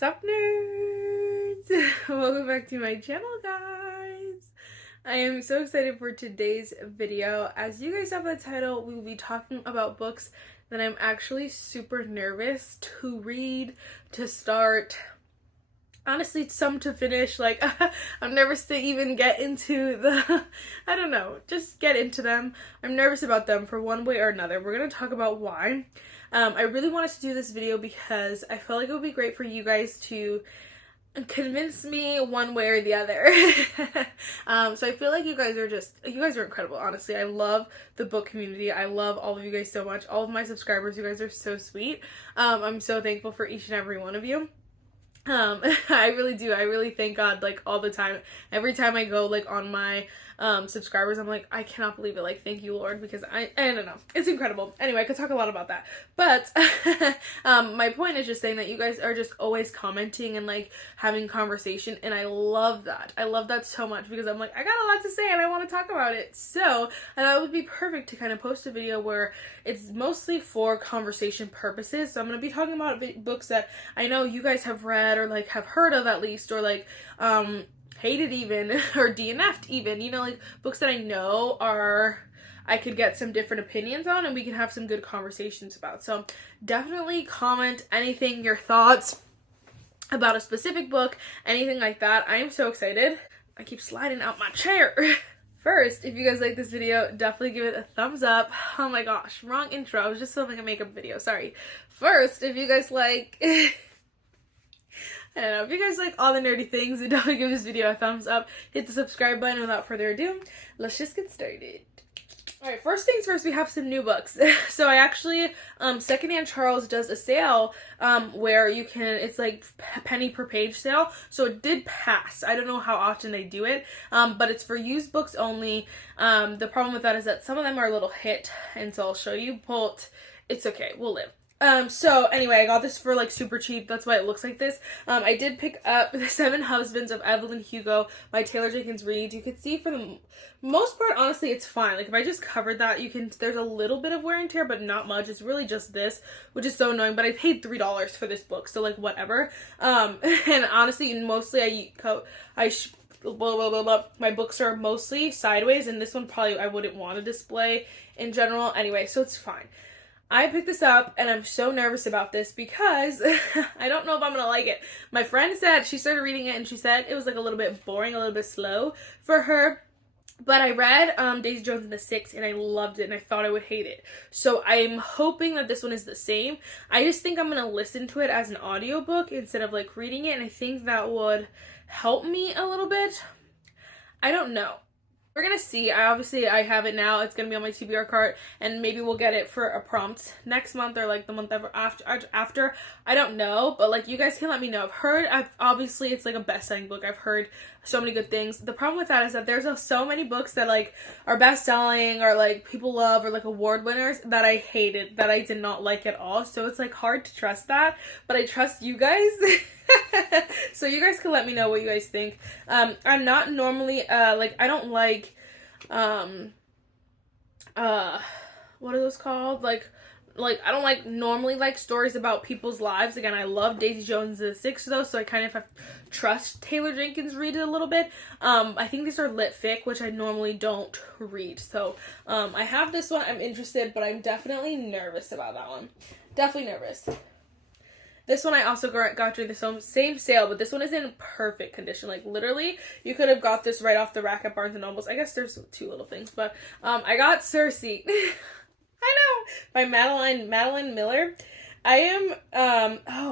Sup nerds! Welcome back to my channel, guys! I am so excited for today's video. As you guys have the title, we will be talking about books that I'm actually super nervous to read, to start. Honestly, some to finish. Like, I'm nervous to even get into the, I don't know, just get into them. I'm nervous about them for one way or another. We're going to talk about why. I really wanted to do this video because I felt like it would be great for you guys to convince me one way or the other. So I feel like you guys are incredible, honestly. I love the book community. I love all of you guys so much. All of my subscribers, you guys are so sweet. I'm so thankful for each and every one of you. I really do. I really thank God, like, all the time. Every time I go, like, on my subscribers, I'm like, I cannot believe it. Like, thank you, Lord, because I don't know. It's incredible. Anyway, I could talk a lot about that. But my point is just saying that you guys are just always commenting and, like, having conversation, and I love that. I love that so much because I'm like, I got a lot to say and I want to talk about it. So, and that would be perfect to kind of post a video where it's mostly for conversation purposes. So I'm going to be talking about books that I know you guys have read or, like, have heard of at least, or, like, hated even, or DNF'd even, you know, like, books that I know I could get some different opinions on and we can have some good conversations about. So definitely comment anything, your thoughts about a specific book, anything like that. I am so excited. I keep sliding out my chair. First, if you guys like this video, definitely give it a thumbs up. Oh my gosh, wrong intro. I was just filming a makeup video, sorry. First, if you guys like, I don't know, if you guys like all the nerdy things, then definitely give this video a thumbs up. Hit the subscribe button. Without further ado, let's just get started. Alright, first things first, we have some new books. So I actually, Secondhand Charles does a sale, where you can, it's like penny per page sale, so it did pass. I don't know how often they do it, but it's for used books only. The problem with that is that some of them are a little hit, and so I'll show you, but it's okay, we'll live. So anyway, I got this for, like, super cheap. That's why it looks like this. I did pick up The Seven Husbands of Evelyn Hugo by Taylor Jenkins Reid. You can see for the most part, honestly, it's fine. Like, if I just covered that, there's a little bit of wear and tear, but not much. It's really just this, which is so annoying, but I paid $3 for this book, so, like, whatever. And honestly, mostly my books are mostly sideways, and this one probably I wouldn't want to display in general. Anyway, so it's fine. I picked this up and I'm so nervous about this because I don't know if I'm gonna like it. My friend said she started reading it and she said it was, like, a little bit boring, a little bit slow for her. But I read Daisy Jones and the Six and I loved it and I thought I would hate it. So I'm hoping that this one is the same. I just think I'm gonna listen to it as an audiobook instead of, like, reading it, and I think that would help me a little bit. I don't know. We're gonna see. I have it now. It's gonna be on my TBR cart, and maybe we'll get it for a prompt next month or, like, the month after. I don't know, but, like, you guys can let me know. Obviously it's, like, a best-selling book. I've heard so many good things. The problem with that is that there's so many books that, like, are best-selling or, like, people love or, like, award winners that I hated, that I did not like at all. So it's, like, hard to trust that, but I trust you guys. So you guys can let me know what you guys think. I'm not normally, like, I don't like, what are those called? Like, I don't like normally like stories about people's lives. Again, I love Daisy Jones and the Six, though, so I kind of have to trust Taylor Jenkins Reid a little bit. I think these are lit fic, which I normally don't read. So, I have this one. I'm interested, but I'm definitely nervous about that one. Definitely nervous. This one I also got during the same sale, but this one is in perfect condition. Like, literally, you could have got this right off the rack at Barnes & Nobles. I guess there's two little things, but I got Circe. I know! By Madeline Miller. I am,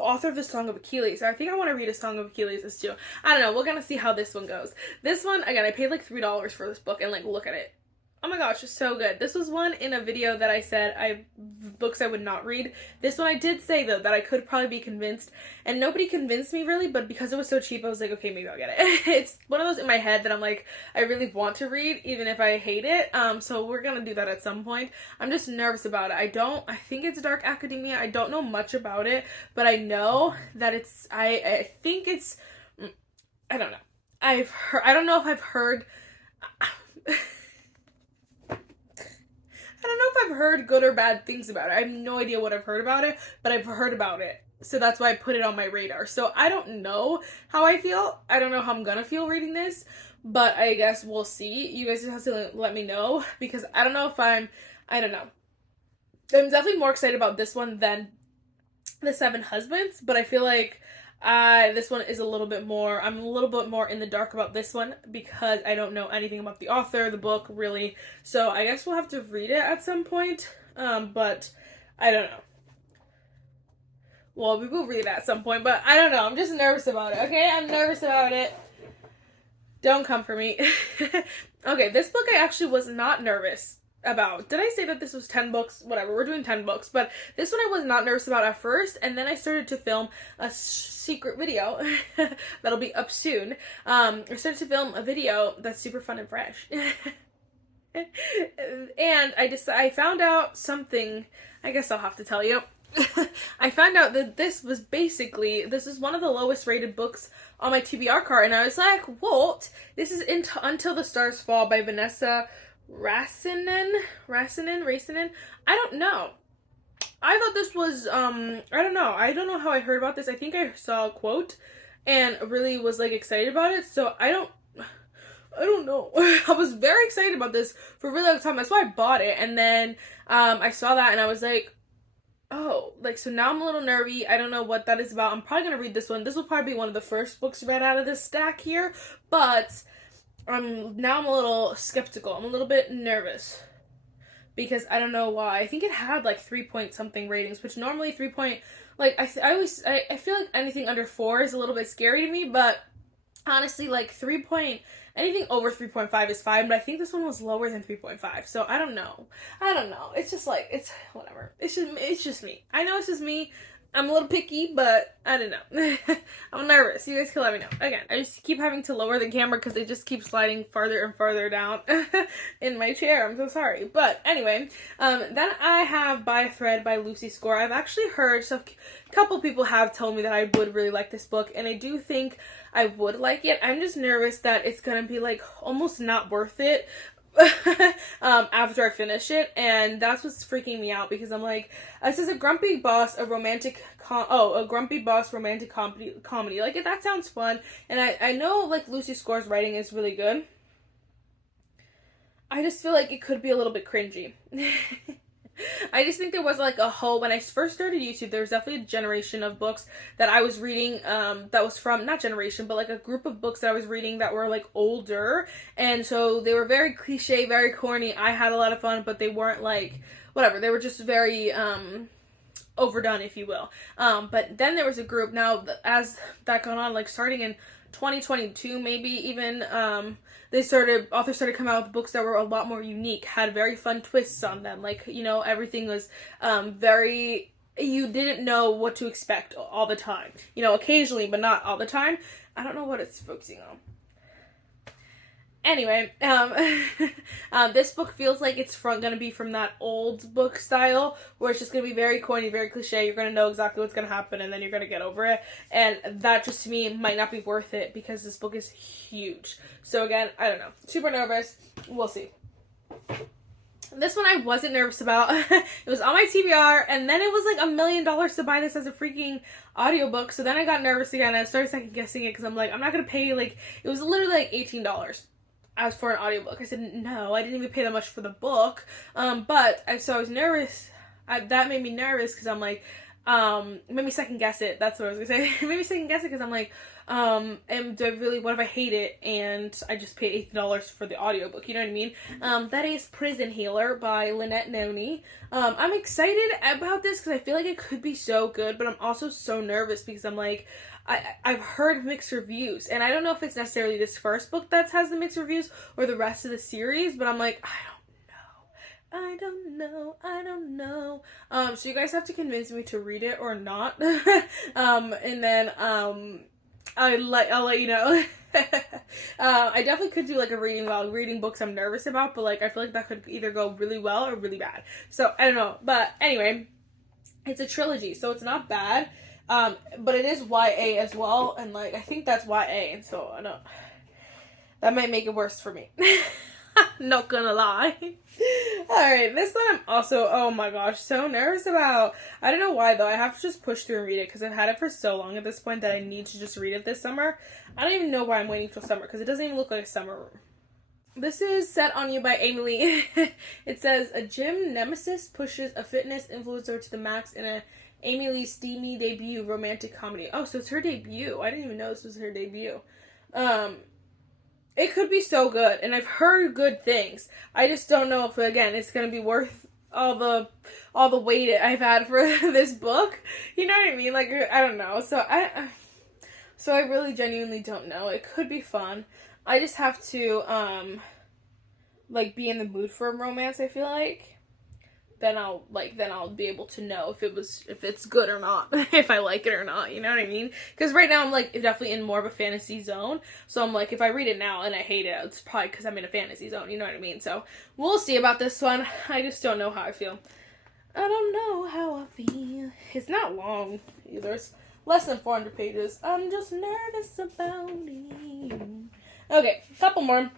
author of The Song of Achilles. I think I want to read A Song of Achilles too. I don't know. We're gonna see how this one goes. This one, again, I paid, like, $3 for this book, and, like, look at it. Oh my gosh, it's so good. This was one in a video that I said books I would not read. This one I did say, though, that I could probably be convinced, and nobody convinced me really, but because it was so cheap, I was like, okay, maybe I'll get it. It's one of those in my head that I'm like, I really want to read, even if I hate it, so we're gonna do that at some point. I'm just nervous about it. I think it's dark academia. I don't know much about it, but I know that I think it's, I don't know. I don't know if I've heard, I don't know if I've heard good or bad things about it. I have no idea what I've heard about it, but I've heard about it. So that's why I put it on my radar. So I don't know how I feel. I don't know how I'm gonna feel reading this, but I guess we'll see. You guys just have to let me know, because I don't know if I don't know. I'm definitely more excited about this one than The Seven Husbands, but I feel like this one is a little bit more, I'm a little bit more in the dark about this one because I don't know anything about the author, the book, really. So I guess we'll have to read it at some point, but I don't know. Well, we will read it at some point, but I don't know. I'm just nervous about it, okay? I'm nervous about it. Don't come for me. Okay, this book I actually was not nervous about. Did I say that this was 10 books? Whatever, we're doing 10 books. But this one I was not nervous about at first, and then I started to film a secret video that'll be up soon. I started to film a video that's super fun and fresh. And I found out something, I guess I'll have to tell you. I found out that this is one of the lowest rated books on my TBR card, and I was like, what? This is Until the Stars Fall by Vanessa Rassinen? I don't know. I thought this was, I don't know how I heard about this. I think I saw a quote and really was like excited about it, so I don't know. I was very excited about this for a really long time. That's why I bought it, and then I saw that and I was like, oh, like, so now I'm a little nervy. I don't know what that is about. I'm probably gonna read this one. This will probably be one of the first books read out of this stack here, but now I'm a little skeptical. I'm a little bit nervous because I don't know why. I think it had like 3 something ratings, which normally 3 like I feel like anything under 4 is a little bit scary to me, but honestly, like anything over 3.5 is fine, but I think this one was lower than 3.5, so I don't know. It's just like, it's whatever. It's just me. I know it's just me. I'm a little picky, but I don't know. I'm nervous. You guys can let me know. Again, I just keep having to lower the camera because it just keeps sliding farther and farther down in my chair. I'm so sorry. But anyway, then I have By a Thread by Lucy Score. I've actually heard, so a couple people have told me that I would really like this book, and I do think I would like it. I'm just nervous that it's gonna be like almost not worth it after I finish it, and that's what's freaking me out, because I'm like, this is a grumpy boss romantic comedy. Like, that sounds fun, and I know like Lucy Score's writing is really good. I just feel like it could be a little bit cringy. I just think there was like a whole, when I first started YouTube, there was definitely a generation of books that I was reading, that was from, not generation, but like a group of books that I was reading that were like older, and so they were very cliche, very corny. I had a lot of fun, but they weren't like, whatever, they were just very, overdone, if you will. But then there was a group, now, as that got on, like starting in 2022, maybe even, authors started coming out with books that were a lot more unique, had very fun twists on them, like, you know, everything was, very, you didn't know what to expect all the time, you know, occasionally, but not all the time. I don't know what it's focusing on. Anyway, this book feels like it's gonna be from that old book style, where it's just gonna be very corny, very cliche. You're gonna know exactly what's gonna happen, and then you're gonna get over it. And that just, to me, might not be worth it, because this book is huge. So again, I don't know. Super nervous. We'll see. This one I wasn't nervous about. It was on my TBR, and then it was like $1 million to buy this as a freaking audiobook. So then I got nervous again, and I started second guessing it, because I'm like, I'm not gonna pay, like, it was literally like $18. As for an audiobook. I said, no, I didn't even pay that much for the book. So I was nervous. That made me nervous, because I'm like, made me second guess it. That's what I was gonna say. It made me second guess it, because I'm like, what if I hate it and I just paid $18 for the audiobook? You know what I mean? That is Prison Healer by Lynette Noni. I'm excited about this because I feel like it could be so good, but I'm also so nervous because I'm like, I've heard mixed reviews, and I don't know if it's necessarily this first book that has the mixed reviews or the rest of the series, but I'm like, I don't know. So you guys have to convince me to read it or not. And then, I'll let you know. I definitely could do like a reading while reading books I'm nervous about, but like, I feel like that could either go really well or really bad. So I don't know. But anyway, it's a trilogy, so it's not bad. But it is YA as well, and like, I think that's YA, and so I know that might make it worse for me. Not gonna lie. Alright, this one I'm also, oh my gosh, so nervous about. I don't know why though. I have to just push through and read it because I've had it for so long at this point that I need to just read it this summer. I don't even know why I'm waiting till summer because it doesn't even look like a summer. This is Set on You by Amy Lee. It says, a gym nemesis pushes a fitness influencer to the max in a Amy Lee steamy debut romantic comedy. Oh, so it's her debut. I didn't even know this was her debut. It could be so good, and I've heard good things. I just don't know if, again, it's gonna be worth all the wait I've had for this book. You know what I mean? Like, I don't know. So I really genuinely don't know. It could be fun. I just have to like be in the mood for a romance, I feel like. Then I'll be able to know if it's good or not, if I like it or not, you know what I mean? Because right now I'm like definitely in more of a fantasy zone, so I'm like, if I read it now and I hate it, it's probably because I'm in a fantasy zone, you know what I mean? So we'll see about this one. I just don't know how I feel. I don't know how I feel. It's not long either. It's less than 400 pages. I'm just nervous about it. Okay, a couple more.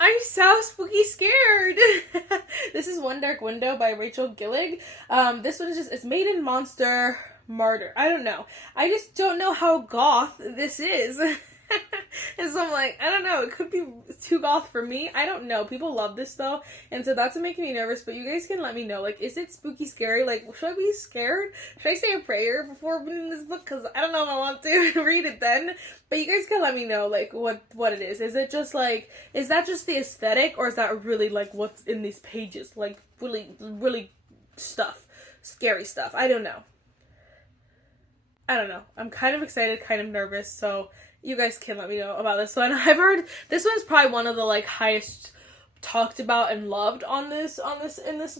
I'm so spooky scared. This is One Dark Window by Rachel Gillig. This one is just, it's Made in Monster Martyr. I don't know. I just don't know how goth this is. And so I'm like, I don't know. It could be too goth for me. I don't know. People love this though. And so that's making me nervous. But you guys can let me know. Like, is it spooky scary? Like, should I be scared? Should I say a prayer before reading this book? Because I don't know if I want to read it then. But you guys can let me know, like, what it is. Is it just like, is that just the aesthetic? Or is that really like what's in these pages? Like, really, really stuff. Scary stuff. I don't know. I'm kind of excited, kind of nervous. So you guys can let me know about this one. I've heard this one's probably one of the like highest talked about and loved in this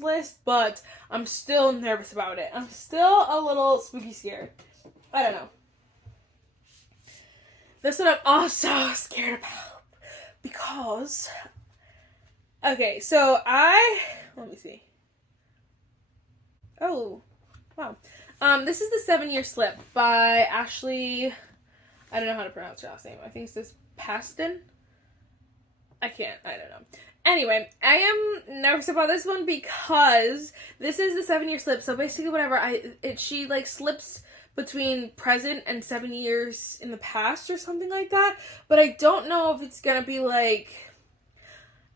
list, but I'm still nervous about it. I'm still a little spooky scared. I don't know. This one I'm also scared about because okay, so let me see. Oh, wow. This is The 7-Year Slip by Ashley. I don't know how to pronounce her last name. I think it says Paston. I don't know. Anyway, I am nervous about this one because this is The 7-Year Slip. So basically whatever, she like slips between present and 7 years in the past or something like that. But I don't know if it's gonna be like,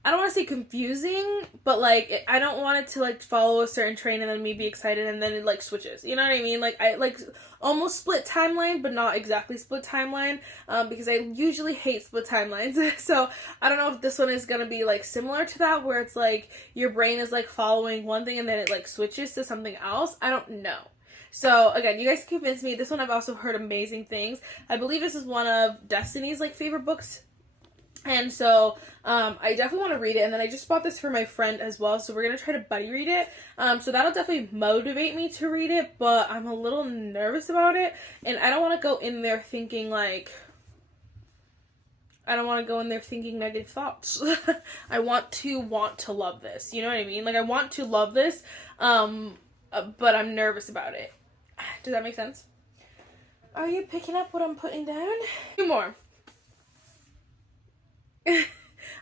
I don't want to say confusing, but like I don't want it to like follow a certain train and then me be excited and then it like switches. You know what I mean? Like I like almost split timeline, but not exactly split timeline, because I usually hate split timelines. So I don't know if this one is gonna be like similar to that, where it's like your brain is like following one thing and then it like switches to something else. I don't know. So again, you guys convinced me. This one I've also heard amazing things. I believe this is one of Destiny's like favorite books. And so, I definitely want to read it, and then I just bought this for my friend as well, so we're going to try to buddy read it, so that'll definitely motivate me to read it, but I'm a little nervous about it, and I don't want to go in there thinking, like, I don't want to go in there thinking negative thoughts. I want to love this, you know what I mean? Like, I want to love this, but I'm nervous about it. Does that make sense? Are you picking up what I'm putting down? Two more.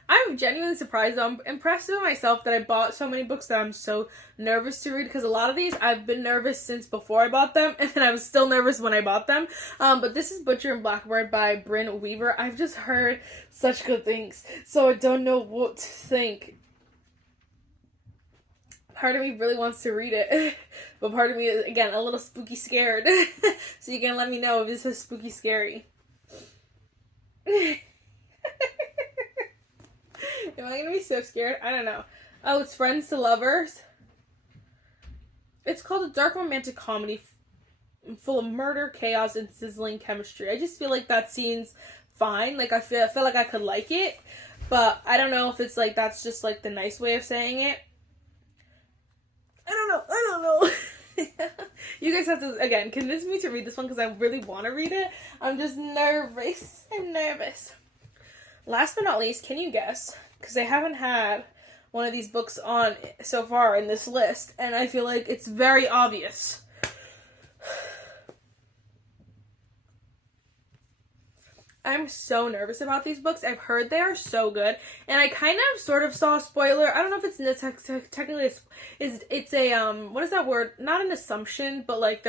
I'm genuinely surprised. I'm impressed with myself that I bought so many books that I'm so nervous to read, because a lot of these I've been nervous since before I bought them, and then I was still nervous when I bought them. But this is Butcher and Blackbird by Brynne Weaver. I've just heard such good things, so I don't know what to think. Part of me really wants to read it, but part of me is, again, a little spooky scared. So you can let me know if this is spooky scary. Am I gonna be so scared? I don't know. Oh, it's Friends to Lovers. It's called a dark romantic comedy full of murder, chaos, and sizzling chemistry. I just feel like that seems fine. Like, I feel like I could like it, but I don't know if it's like, that's just like the nice way of saying it. I don't know. You guys have to, again, convince me to read this one because I really want to read it. I'm just nervous. I'm nervous. Last but not least, can you guess? Because I haven't had one of these books on so far in this list, and I feel like it's very obvious. I'm so nervous about these books. I've heard they are so good, and I kind of sort of saw a spoiler. I don't know if it's technically it's a what is that word? Not an assumption, but like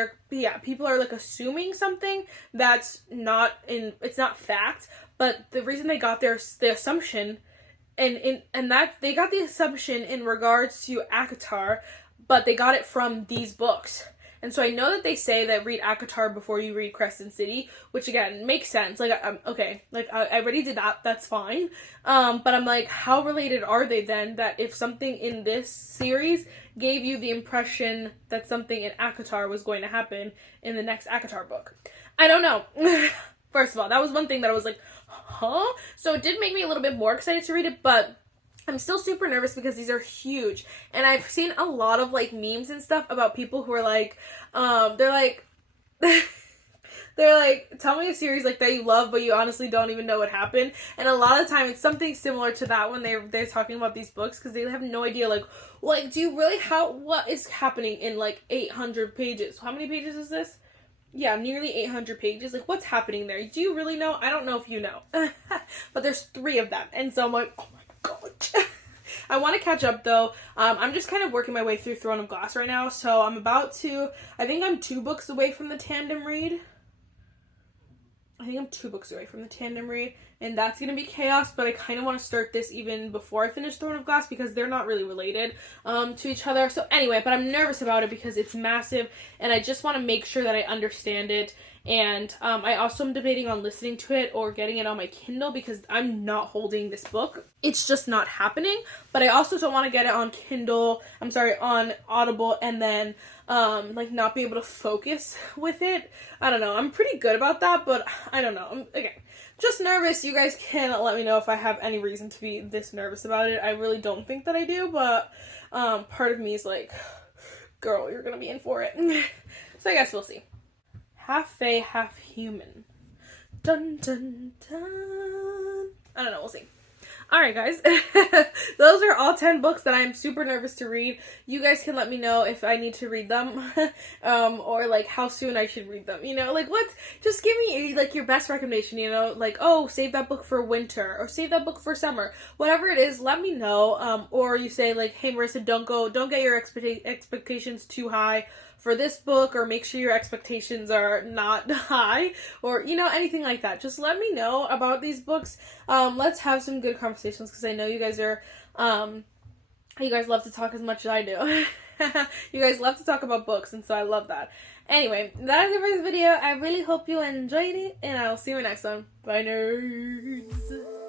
people are like assuming something that's not it's not fact. But the reason they got the assumption, and that they got the assumption in regards to ACOTAR, but they got it from these books. And so I know that they say that read ACOTAR before you read Crescent City, which again makes sense. Like, okay, like I already did that. That's fine. But I'm like, how related are they then? That if something in this series gave you the impression that something in ACOTAR was going to happen in the next ACOTAR book, I don't know. First of all, that was one thing that I was like, huh? So it did make me a little bit more excited to read it, but I'm still super nervous because these are huge, and I've seen a lot of like memes and stuff about people who are like, they're like, they're like, tell me a series like that you love, but you honestly don't even know what happened. And a lot of the time, it's something similar to that when they're talking about these books because they have no idea like do you really what is happening in like 800 pages? How many pages is this? Yeah, nearly 800 pages. Like, what's happening there? Do you really know? I don't know if you know, but there's 3 of them, and so I'm like, oh my god. I want to catch up though. I'm just kind of working my way through Throne of Glass right now, so I think I'm 2 books away from the tandem read. And that's going to be chaos, but I kind of want to start this even before I finish Throne of Glass because they're not really related to each other. So anyway, but I'm nervous about it because it's massive, and I just want to make sure that I understand it. And I also am debating on listening to it or getting it on my Kindle because I'm not holding this book. It's just not happening. But I also don't want to get it on on Audible and then like not be able to focus with it. I don't know. I'm pretty good about that, but I don't know. Okay, just nervous. You guys can let me know if I have any reason to be this nervous about it. I really don't think that I do, but part of me is like, girl, you're gonna be in for it. So I guess we'll see. Half fae, half human. Dun dun dun. I don't know, we'll see. Alright guys, those are all 10 books that I'm super nervous to read. You guys can let me know if I need to read them, or like how soon I should read them, you know, like just give me like your best recommendation, you know, like, oh, save that book for winter, or save that book for summer, whatever it is, let me know, or you say like, hey Marissa, don't get your expectations too high for this book, or make sure your expectations are not high, or, you know, anything like that. Just let me know about these books. Let's have some good conversations, because I know you guys are, you guys love to talk as much as I do. You guys love to talk about books, and so I love that. Anyway, that is it for this video. I really hope you enjoyed it, and I'll see you in the next one. Bye, nerds!